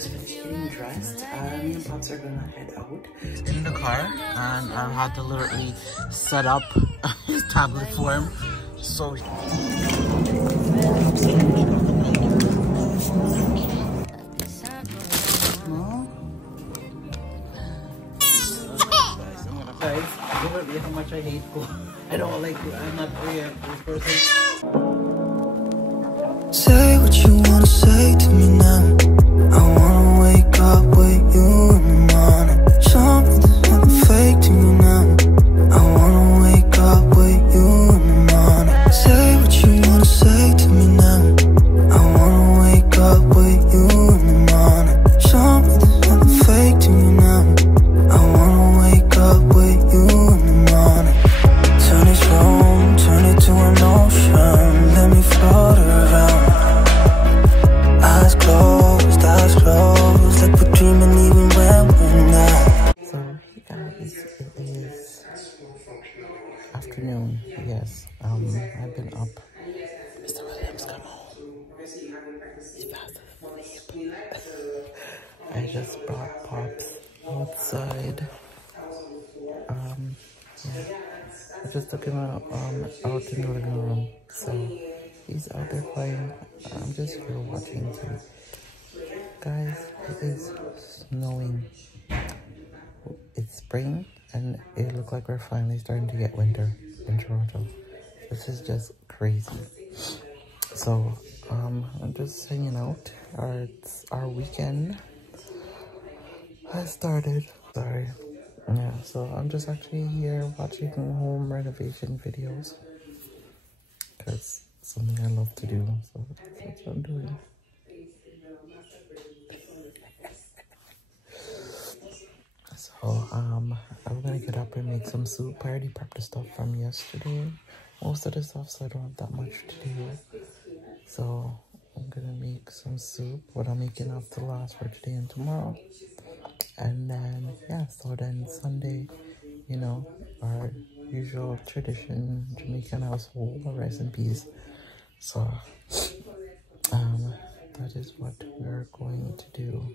just finished getting dressed. Me and Pops are gonna head out in the car, and I had to literally set up his tablet for him. So guys, literally how much I hate school. I don't like it. I'm not a person. Say what you wanna say to me now. I wanna wake up with you in the morning. Show me there's nothing fake to me now. I wanna wake up with you in the morning. Say what you wanna say to me now. I wanna wake up with you in the morning. Show me there's nothing fake to me now. I wanna wake up with you in the morning. Turn this room, turn it to an ocean. Let me float around. Eyes closed, like we're dreaming even when we're not. So hey guys, it is afternoon. Yes, I've been up. Mr. Williams, come home. He's fast asleep. I just brought Pops outside. Yeah. I just took him out in the living room. So he's out there playing. I'm just here watching too. Guys, it is snowing. It's spring and it looks like we're finally starting to get winter in Toronto. This is just crazy. So I'm just hanging out. Our weekend has started. Sorry. Yeah, so I'm just actually here watching home renovation videos because something I love to do, so that's what I'm doing. So I'm gonna get up and make some soup. I already prepped the stuff from yesterday, most of the stuff, so I don't have that much to do. So I'm gonna make some soup. What I'm making up to last for today and tomorrow. And then, yeah, so then Sunday, you know, our usual tradition, Jamaican household, rice and peas. So, that is what we're going to do.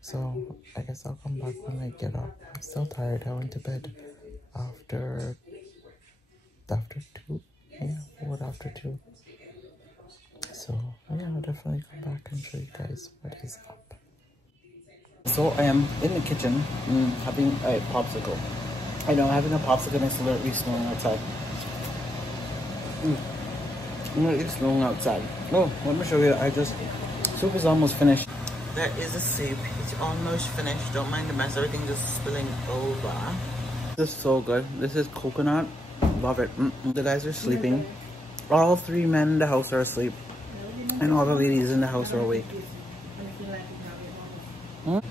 So, I guess I'll come back when I get up. I'm still tired. I went to bed after 2. Yeah, what after 2. So, yeah, I'll definitely come back and show you guys what is up. So I am in the kitchen having a popsicle. I know having a popsicle and it's literally snowing outside. It's snowing outside. Oh, let me show you. Soup is almost finished. There is a soup. It's almost finished. Don't mind the mess. Everything just spilling over. This is so good. This is coconut. Love it. The guys are sleeping. All 3 men in the house are asleep. And all the ladies in the house are awake.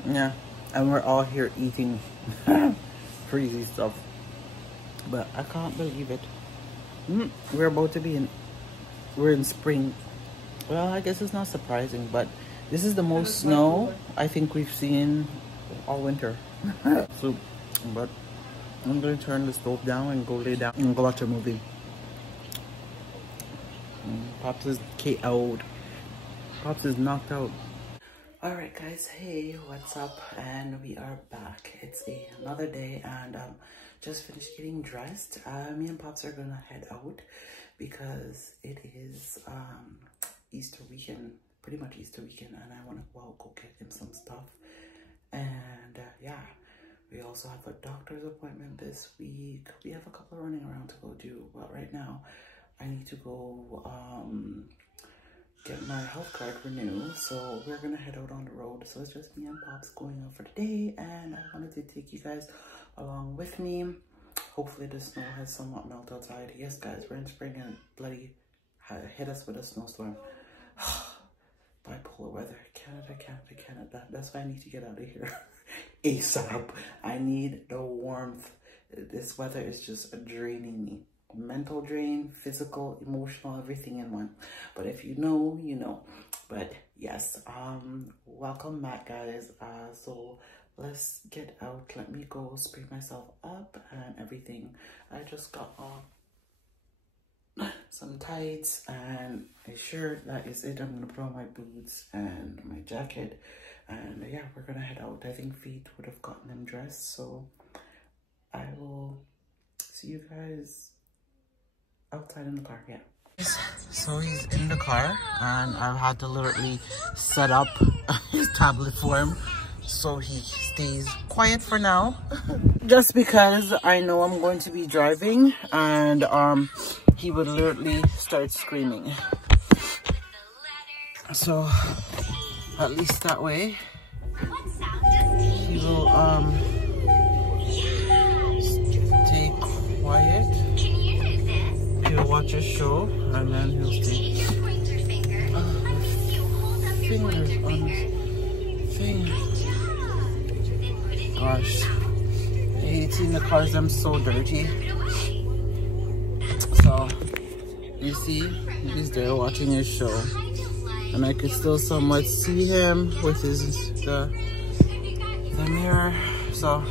Yeah, and we're all here eating crazy stuff, but I can't believe it. We're about to be we're in spring. Well, I guess it's not surprising, but this is the most snow I think we've seen all winter. So, but I'm gonna turn the stove down and go lay down and go watch a movie. Pops is KO'd. Pops is knocked out. Alright guys, hey, what's up? And we are back. It's another day and just finished getting dressed. Me and Pops are gonna head out because it is Easter weekend, pretty much Easter weekend, and I want to go get him some stuff. And yeah, we also have a doctor's appointment this week. We have a couple running around to go do, but right now I need to go get my health card renewed, so we're gonna head out on the road. So it's just me and Pops going out for the day, and I wanted to take you guys along with me. Hopefully the snow has somewhat melted outside. Yes guys, we're in spring and bloody hit us with a snowstorm. Bipolar weather. Canada. That's why I need to get out of here ASAP. I need the warmth. This weather is just draining me. Mental drain, physical, emotional, everything in one. But if you know, you know. But yes, welcome back guys. So let's get out. Let me go spray myself up and everything. I just got on some tights and a shirt. That is it. I'm gonna put on my boots and my jacket and yeah, we're gonna head out. I think Faith would have gotten him dressed, so I will see you guys outside in the car. Yeah. So he's in the car, and I've had to literally set up his tablet for him so he stays quiet for now. Just because I know I'm going to be driving, and he would literally start screaming. So at least that way he will stay quiet. He'll watch a show and then he'll stay. Fingers on his thing. Gosh, 18 the cars, I'm so dirty. So you see, he's there watching his show, and I could still somewhat see him with the mirror. So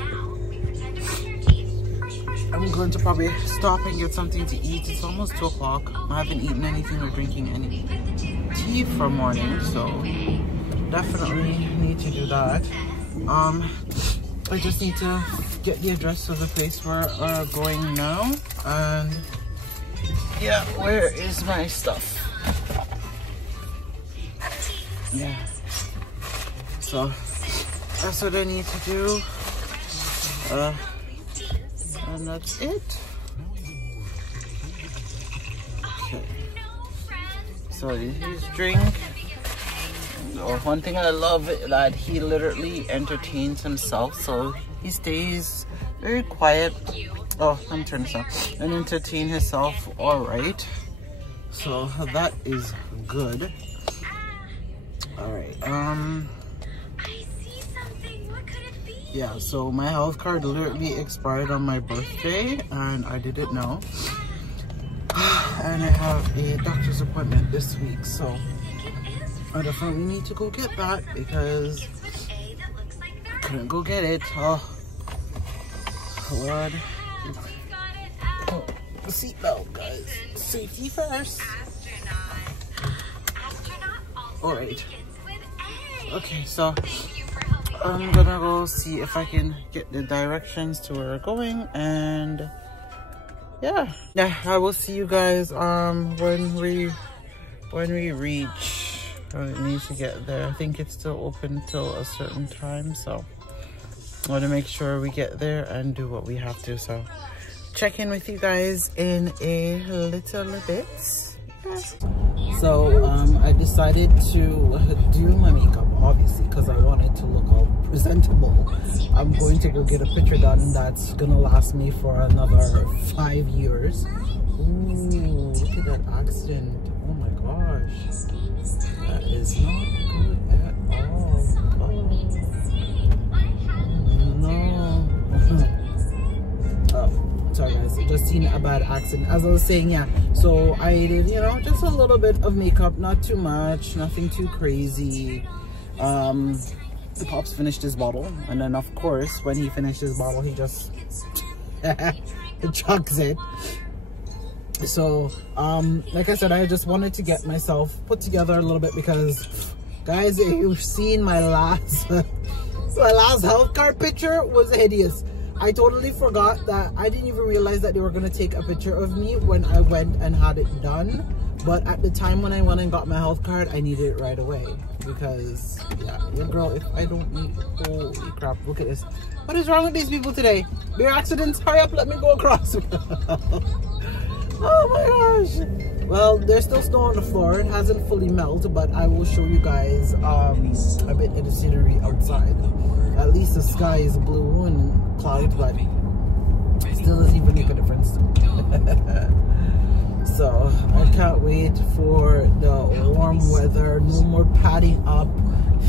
I'm going to probably stop and get something to eat. It's almost 2 o'clock. I haven't eaten anything or drinking any tea for morning, so definitely need to do that. I just need to get the address of the place where we're going now, and yeah, where is my stuff? Yeah, so that's what I need to do, and that's it. Okay, so his drink. Oh, one thing I love is that he literally entertains himself, so he stays very quiet. Oh, I'm turning this on. And entertain himself all right, so that is good. All right, yeah, so my health card literally expired on my birthday and I didn't know, and I have a doctor's appointment this week, so I definitely need to go get that because I couldn't go get it. Oh Lord. Oh, the seatbelt, guys. Safety first. Alright. Okay, so I'm gonna go see if I can get the directions to where we're going, and yeah, I will see you guys when we reach. I need to get there. I think it's still open till a certain time, so I want to make sure we get there and do what we have to. So check in with you guys in a little bit. Yeah. So I decided to do my makeup, obviously, because I wanted to look all presentable. I'm going to go get a picture done that's gonna last me for another 5 years. Ooh, look at that accent. Oh my gosh. That is not good at all. Oh, no. Oh, sorry guys, just seen a bad accent. As I was saying, yeah, so I did, you know, just a little bit of makeup, not too much, nothing too crazy. The Pops finished his bottle, and then of course when he finished his bottle he just chucks it. So like I said, I just wanted to get myself put together a little bit because guys, you've seen my last my last health card picture was hideous. I totally forgot that. I didn't even realize that they were going to take a picture of me when I went and had it done, but at the time when I went and got my health card, I needed it right away because yeah girl, if I don't need, holy crap, look at this. What is wrong with these people today? Beer accidents, hurry up, let me go across. Oh my gosh. Well, there's still snow on the floor. It hasn't fully melted, but I will show you guys a bit of the scenery outside. At least the sky is blue and clouds, but still doesn't even make a difference. So I can't wait for the warm weather. No more padding up,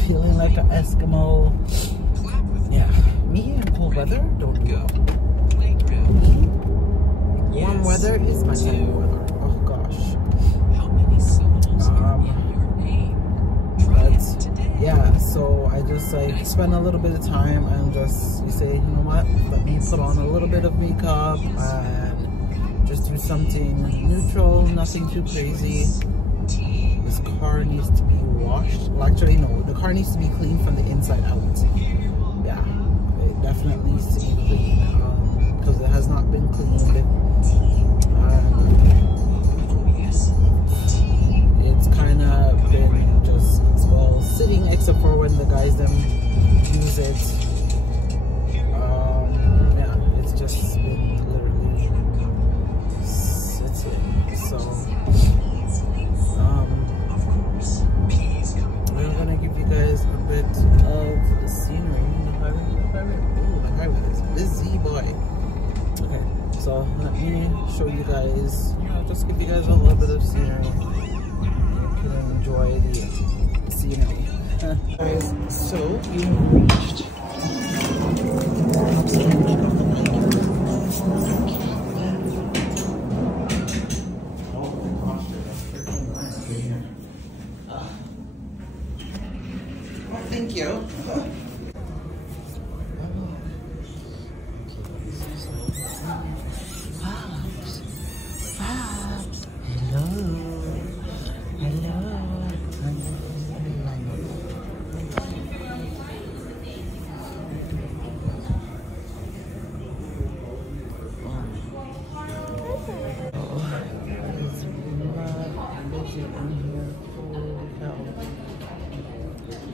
feeling like an Eskimo. Yeah, me and cold weather don't go. Warm weather is my type of weather. Oh gosh. But yeah, so I just like spend a little bit of time and just, you say, you know what, let me put on a little bit of makeup and just do something neutral, nothing too crazy. This car needs to be washed. Well, actually, no, the car needs to be cleaned from the inside out. Yeah, it definitely needs to be cleaned because it has not been cleaned. It's kind of been just, well, sitting, except for when the guys them use it. Yeah, it's just been literally sitting. So we're gonna give you guys a bit of scenery. The highway is busy, boy. Okay, so let me show you guys, just give you guys a little bit of scenery. You can enjoy the scenery. Guys, so we have reached thank you.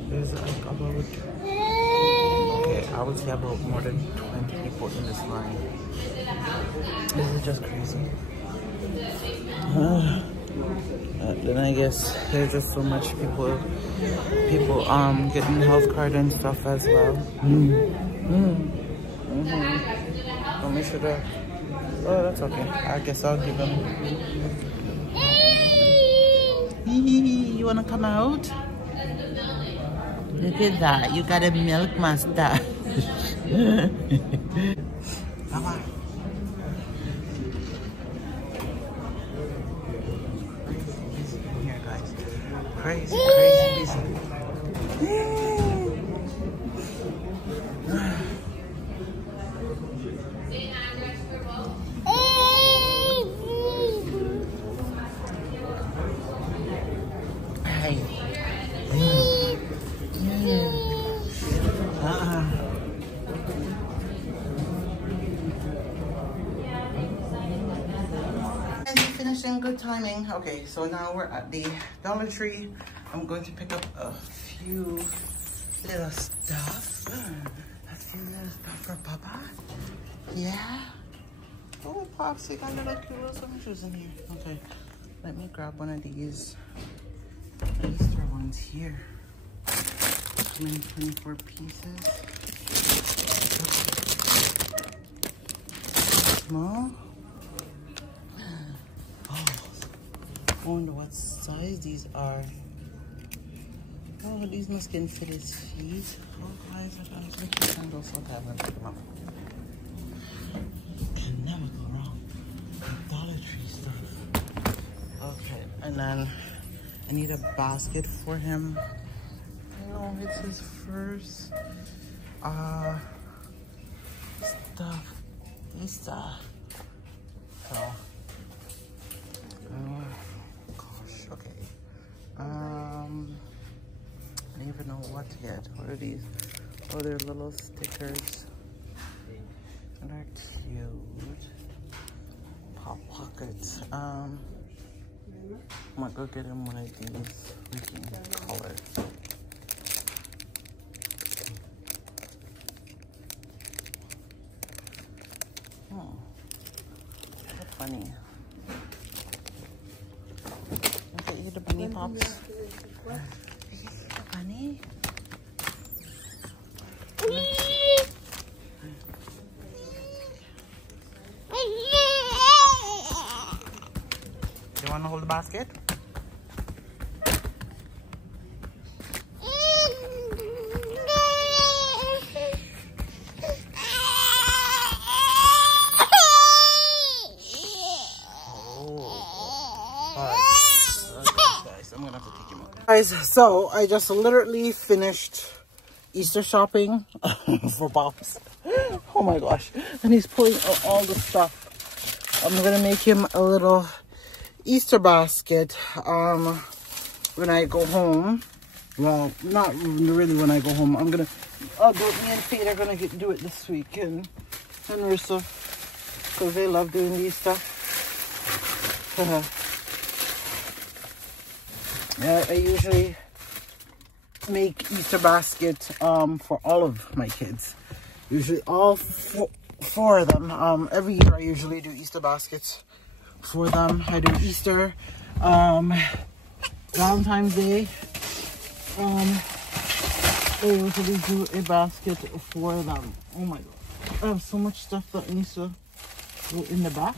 There's like about, okay, I would say about more than 20 people in this line. This is just crazy. Then I guess there's just so much people getting health card and stuff as well. Let me should have. Oh, that's okay. I guess I'll give them. You wanna come out? Look at that, you got a milk mustache. Mama. Here, guys. Crazy busy. In good timing. Okay, so now we're at the Dollar Tree. I'm going to pick up a few little stuff. For Papa. Yeah. Oh, Pops, you got little cute little sandwiches in here. Okay, let me grab one of these Easter ones here. Come in 24 pieces. Small. I wonder what size these are. Oh, these must can fit his feet. Oh, guys, I was making sandals. Okay, I'm gonna pick them up. Can never go wrong with Dollar Tree stuff. Okay, and then I need a basket for him. You know, it's his first Easter. So. Okay. I don't even know what to get. What are these? Oh, they're little stickers. And they're cute. Pop pockets. I might go get him one of these freaking colors. Oh, so funny. The bunny pops. Bunny. You want to hold the basket? Guys, so I just literally finished Easter shopping for Pops. Oh my gosh. And he's pulling out all the stuff. I'm gonna make him a little Easter basket when I go home. Well, not really when I go home. Me and Fate are gonna do it this week, and Rissa, because they love doing these stuff. Yeah, I usually make Easter basket for all of my kids. Usually all four of them. Every year I usually do Easter baskets for them. I do Easter, Valentine's Day. I usually do a basket for them. Oh my god. I have so much stuff that needs to go in the back.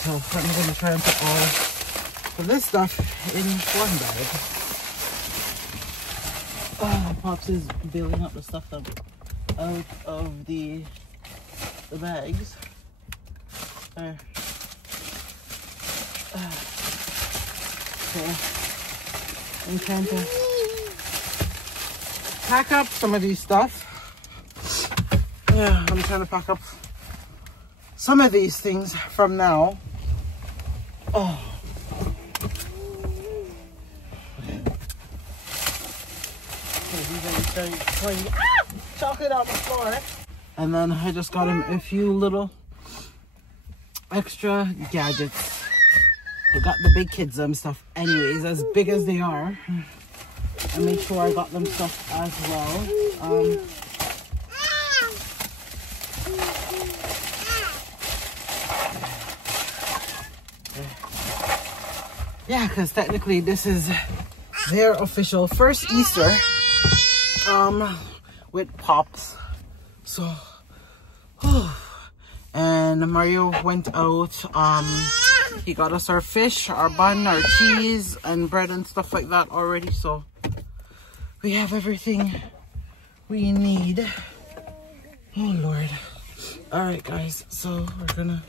So I'm going to try and put all of this stuff in one bag. Pops is building up the stuff out of the bags. There. Okay. I'm trying to pack up some of these stuff. Yeah, I'm trying to pack up some of these things from now. Oh. Okay. Chocolate on the floor. And then I just got him a few little extra gadgets. I got the big kids stuff anyways, as big as they are. I made sure I got them stuff as well. Yeah, because technically this is their official first Easter with Pops. So, and Mario went out. He got us our fish, our bun, our cheese, and bread and stuff like that already. So we have everything we need. Oh Lord. All right, guys. So we're gonna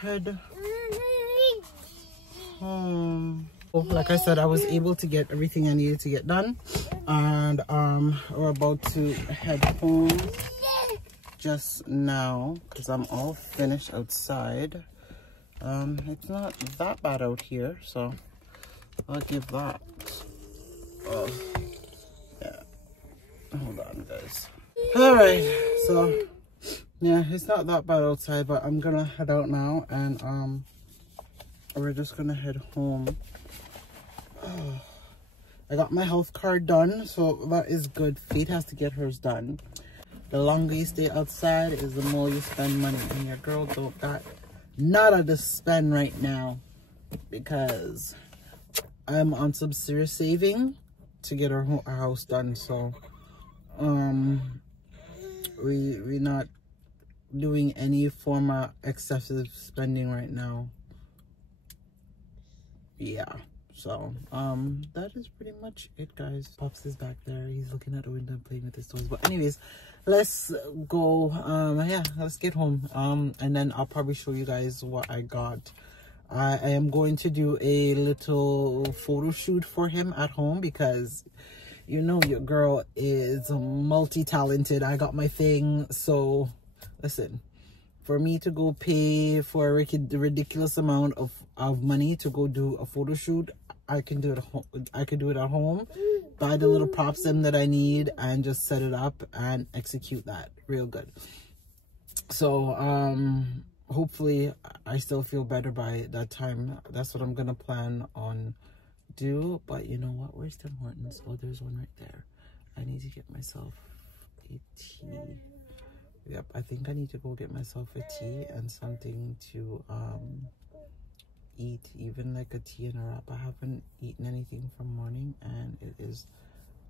head home. Like I said, I was able to get everything I needed to get done, and we're about to head home just now because I'm all finished outside. It's not that bad out here, so I'll give that. Oh, yeah. Hold on, guys. All right, so yeah, it's not that bad outside, but I'm gonna head out now, and we're just gonna head home. Oh, I got my health card done, so that is good. Fate has to get hers done. The longer you stay outside is the more you spend money, and your girl don't got nada to spend right now because I'm on some serious saving to get our house done. So we're not doing any form of excessive spending right now. Yeah, so that is pretty much it, guys. Pops is back there. He's looking at the window and playing with his toys. But anyways, let's go. Yeah, let's get home, and then I'll probably show you guys what I got. I am going to do a little photo shoot for him at home because you know your girl is multi-talented. I got my thing. So listen, for me to go pay for a ridiculous amount of money to go do a photo shoot, I can do it at home. I can do it at home, buy the little props that I need, and just set it up and execute that real good. So hopefully I still feel better by that time. That's what I'm gonna plan on do. But you know what, where's Tim Hortons? Oh, there's one right there. I need to get myself a tea. Yep, I think I need to go get myself a tea and something to eat, even like a tea and a wrap. I haven't eaten anything from morning, and it is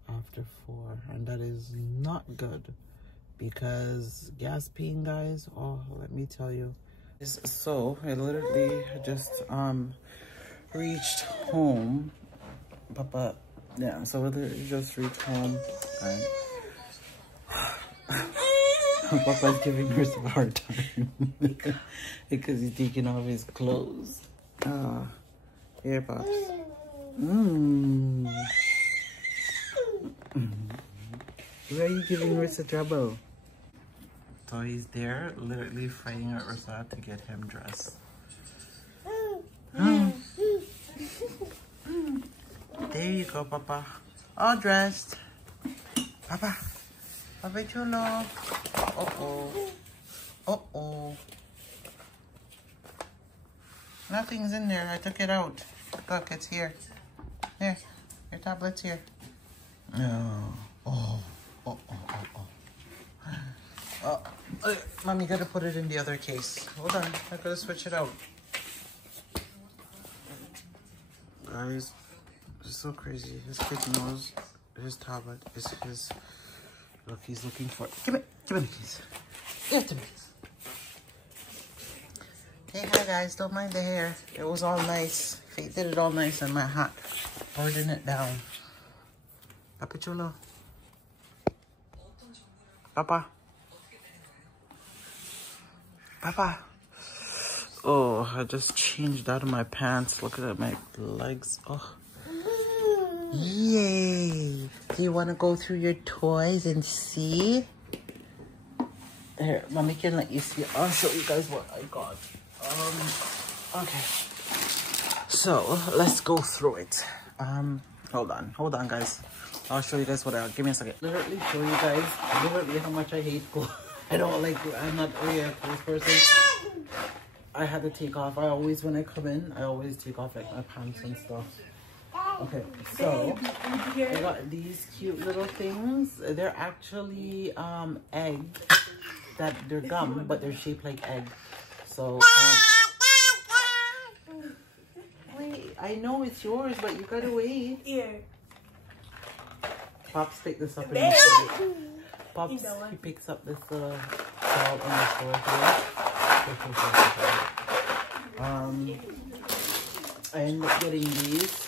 after 4, and that is not good because gas peeing, guys. Oh, let me tell you. So I literally just reached home, but yeah, so we literally just reached home, and Papa's giving her some hard time because he's taking off his clothes. Here, Pops. Why are you giving Rissa trouble? So he's there, literally fighting at Rissa to get him dressed. There you go, Papa. All dressed. Papa. Papa Chulo. Uh-oh. Uh-oh. Nothing's in there. I took it out. Look, it's here. Here. Your tablet's here. No. Oh. Oh, oh, oh, oh. Oh, Mommy, gotta put it in the other case. Hold on. I gotta switch it out. Guys, it's so crazy. This kid knows his tablet is his. Look, he's looking for it. Give me the keys. Give it to me. Hey, hi guys. Don't mind the hair. It was all nice. Faith did it all nice on my hat. Holding it down. Papa Chulo. Papa. Papa. Oh, I just changed out of my pants. Look at my legs. Oh. Yay. Do you want to go through your toys and see? Here, Mommy can let you see. I'll show you guys what I got. Okay. So, let's go through it. Hold on, guys. I'll show you guys what I got. Give me a second. Literally show you guys literally how much I hate clothes. I'm not really a clothes person. I had to take off. When I come in, I always take off like my pants and stuff. Okay, so I got these cute little things. They're actually egg. They're gum, but they're shaped like egg. So wait, I know it's yours, but you gotta wait. Here. Pops picked this up in the store. Pops, he picks up this doll in the store here. I ended up getting these.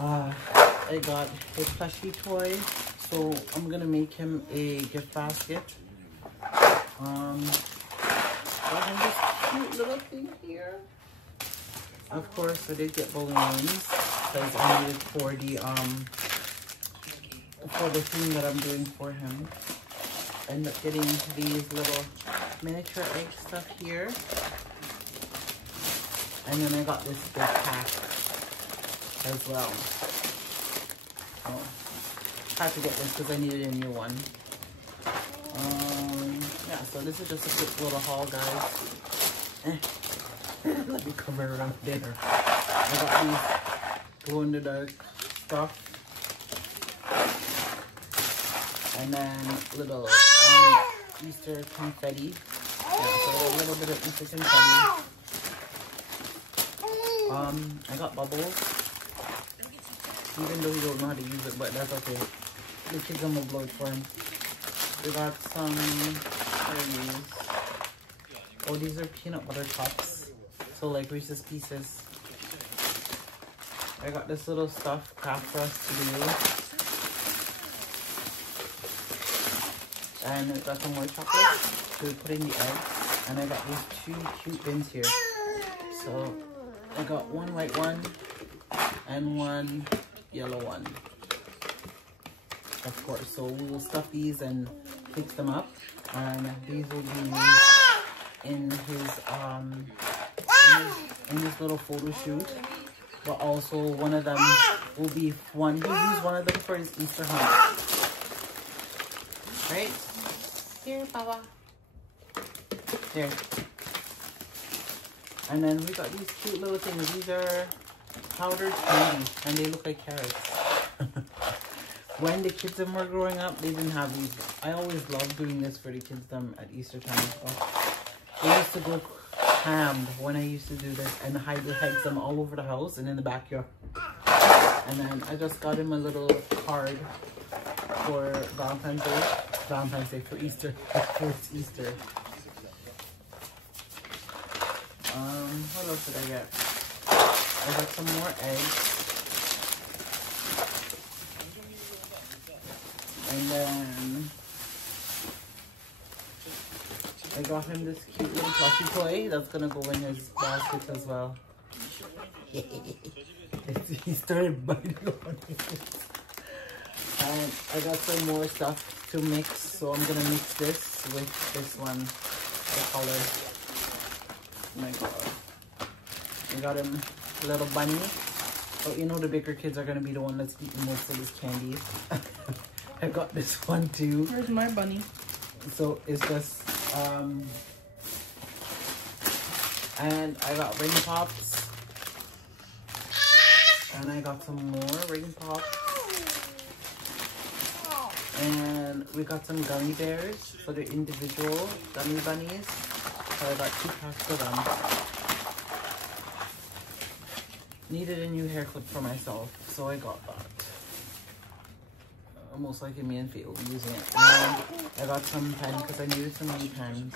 I got a plushie toy, so I'm gonna make him a gift basket. I have this cute little thing here. Of course, I did get balloons because I needed for the thing that I'm doing for him. I ended up getting these little miniature egg stuff here. And then I got this big pack as well. Oh, had to get this because I needed a new one. Yeah, so this is just a quick little haul, guys. Let me come around dinner. I got these glow-in-the-dark stuff. And then little Easter confetti. Yeah, so a little bit of Easter confetti. I got bubbles. Even though we don't know how to use it, but that's okay. The kids are gonna blow it for him. We got some, what are these? Oh, these are peanut butter cups. So like Reese's Pieces. I got this little stuffed craft for us to do. And I got some more chocolate to put in the eggs. And I got these two cute bins here. So I got one white one and one yellow one. Of course, so we will stuff these and fix them up. And these will be in his little photo shoot. But also one of them will be he'll use one of them for his Easter hunt. Right? Here, Papa. There. And then we got these cute little things. These are powdered candy and they look like carrots. When the kids were growing up, they didn't have these. I always loved doing this for the kids at Easter time. Oh. They used to go hammed when I used to do this and hide them all over the house and in the backyard. And then I just got him a little card for Valentine's Day for Easter. For it's Easter. What else did I get? I got some more eggs. And then I got him this cute little plushie toy that's gonna go in his basket as well. He started biting on it. And I got some more stuff to mix, so I'm gonna mix this with this one, the color. Oh my god. We got him a little bunny. But you know the bigger kids are gonna be the one that's eating most of this candy. I got this one too. Where's my bunny? So it's just and I got ring pops. And I got some more ring pops. And we got some gummy bears for the individual gummy bunnies. So I got 2 packs of them. Needed a new hair clip for myself, so I got that. Almost like me and Faye will be using it. And I got some pens because I needed some new pens.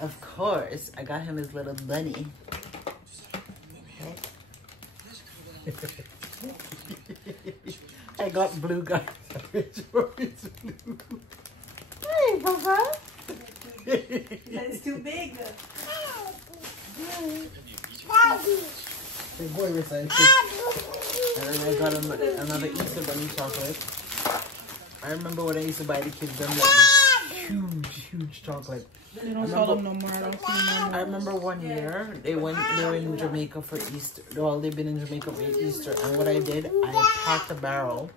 Of course, I got him his little bunny. I got blue, guys. Which one is blue? Hey, Papa. It's too big. Big boy recited. And then I got him another Easter bunny chocolate. I remember when I used to buy the kids them like this huge chocolate. They don't sell them no more. I don't see them no more. I remember one year they were in Jamaica for Easter. Well, they've been in Jamaica for Easter, and what I did, I packed a barrel,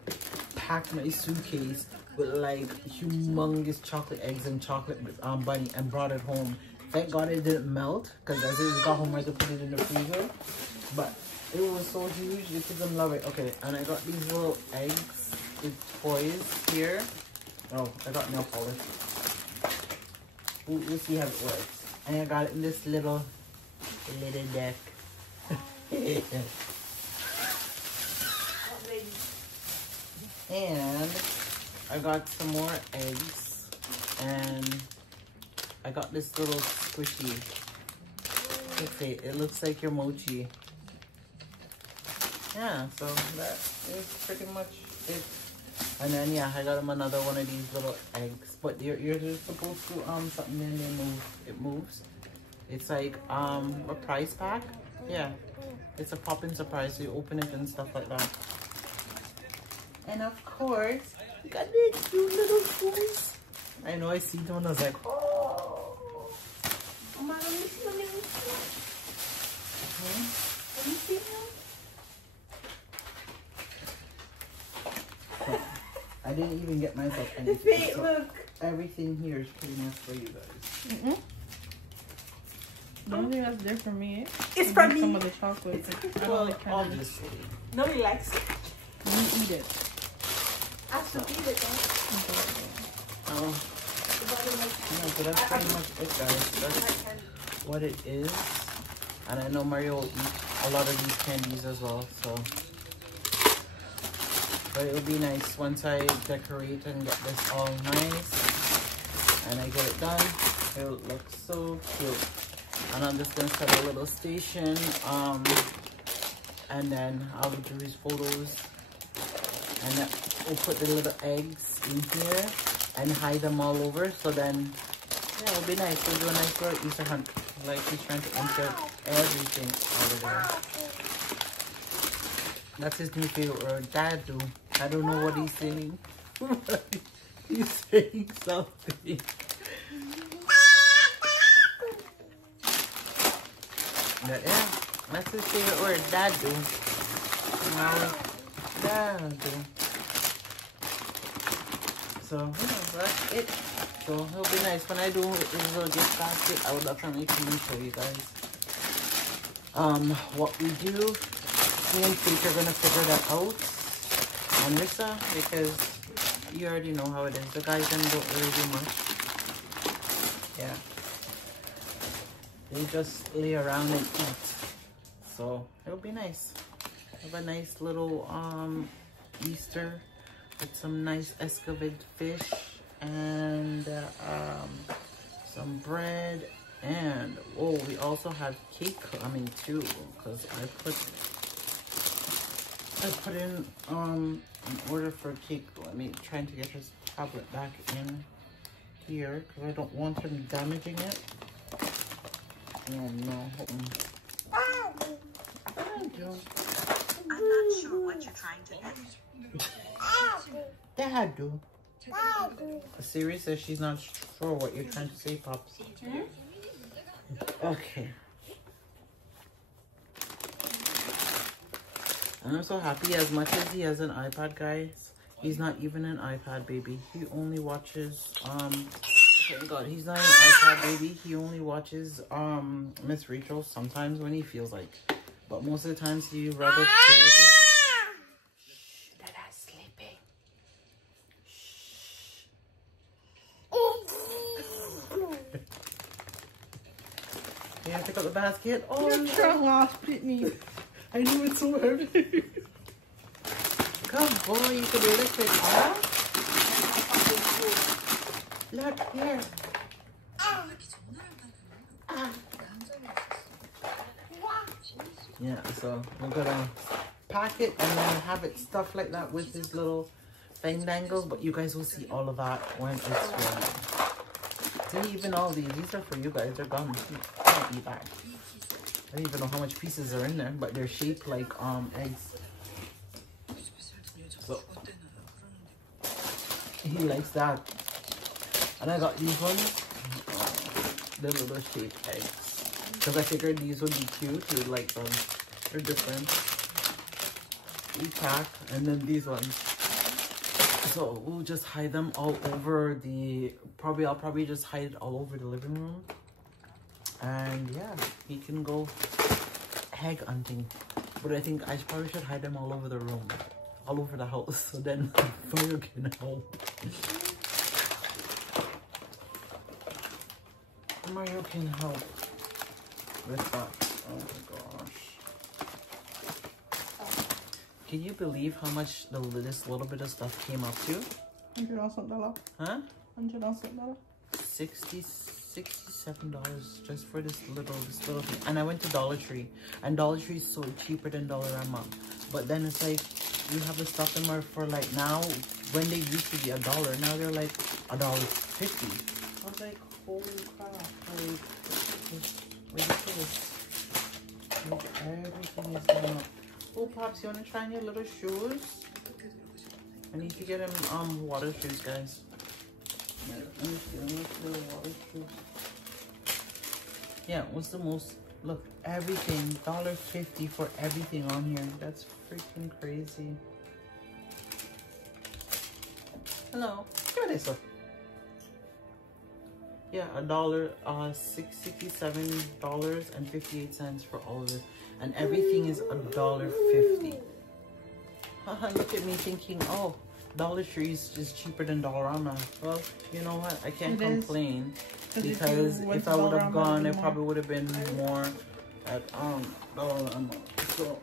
packed my suitcase with like humongous chocolate eggs and chocolate bunny, and brought it home. Thank God it didn't melt, because I just got home right to put it in the freezer. But it was so huge, the kids them love it. Okay, and I got these little eggs with toys here. Oh, I got nail polish. We'll see how it works. And I got it in this little deck. And I got some more eggs. And I got this little squishy. It looks like your mochi. Yeah, so that is pretty much it. And then yeah, I got him another one of these little eggs. But you're just supposed to something in there it moves. It's like a prize pack. Yeah. It's a pop-in surprise, so you open it and stuff like that. And of course, we got these cute little toys. I know I see them and I was like, oh. Mama, let me see. Let me see him. I didn't even get myself anything. Wait, So look. everything here is pretty much for you guys. The only thing that's there for me It's for me. some of the chocolate. I don't like candy. Obviously. Nobody likes it. You eat it. I should eat it though. No, but that's pretty much it, guys. That's what it is. And I know Mario will eat a lot of these candies as well, so. But it'll be nice once I decorate and get this all nice. And I get it done. It'll look so cute. And I'm just gonna set a little station. And then I'll do his photos. And then we'll put the little eggs in here and hide them all over. So then, yeah, it'll be nice. We'll do a nice little Easter hunt. Like he's trying to insert everything over there. That's his new favorite word, Dadu. I don't know what he's saying. He's saying something. But yeah, that's his favorite word, Dadu. Dadu. So, yeah, that's it. So, it'll be nice. When I do this little gift basket, I will definitely come and show you guys what we do. Me and Faith are gonna figure that out. And Rissa, because you already know how it is. The guys then don't really do much. Yeah. They just lay around and eat. So it'll be nice. Have a nice little Easter with some nice escovitch fish and some bread. And oh, we also have cake coming too, because I put in an order for cake. Let me try to get his tablet back in here because I don't want him damaging it. Oh no. I'm not sure what you're trying to do. Dadu. Siri says she's not sure what you're trying to say, Pops. Okay. And I'm so happy. As much as he has an iPad, guys, he's not even an iPad baby. He only watches thank God he's not an iPad baby. He only watches Miss Rachel sometimes when he feels like. But most of the times he rather play with his... Shh, Dada's sleeping. Shh. You have to pick up the basket. Oh, Your trunk lost, Pitney. I knew it's so heavy. Come boy, you can lift it up. Look here. Yeah, so I'm gonna pack it and then have it stuffed like that with his little dangles, but you guys will see all of that when it's ready. And even all these are for you guys. They're gum. You can't eat that. I don't even know how much pieces are in there, but they're shaped like eggs. So he likes that. And I got these ones. They're little shaped eggs. Because I figured these would be cute. He would like them. They're different. We pack. And then these ones. So we'll just hide them all over the... I'll probably just hide it all over the living room. And yeah, he can go egg hunting. But I think I probably should hide them all over the room. All over the house. So then Mario can help. Mario can help with that. Oh my gosh. Can you believe how much this little bit of stuff came up to? $100. Huh? $100. $67 just for this little thing. And I went to Dollar Tree, and Dollar Tree is so cheaper than Dollarama. But then it's like you have the stuff in there for like now when they used to be $1, now they're like $1.50. I was like, holy crap! Like it's ridiculous. Like, everything is going up. Oh, Pops, you wanna try on your little shoes? I need to get him water shoes, guys. Yeah, what's the most? Look, everything $1.50 for everything on here. That's freaking crazy. Hello, give me this one. Yeah, $67.58 for all of this, and everything is $1.50. Haha, look at me thinking, oh, Dollar Tree is just cheaper than Dollarama. Well, you know what? I can't complain because if I would have gone, it probably would have been more at Dollarama. So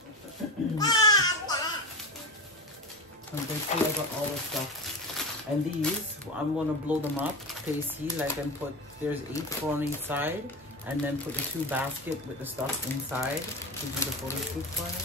I'm grateful I got all this stuff. And these, I'm gonna blow them up. Okay, see, like, and put, there's 8 on each side, and then put the 2 basket with the stuff inside to do the photo shoot for it.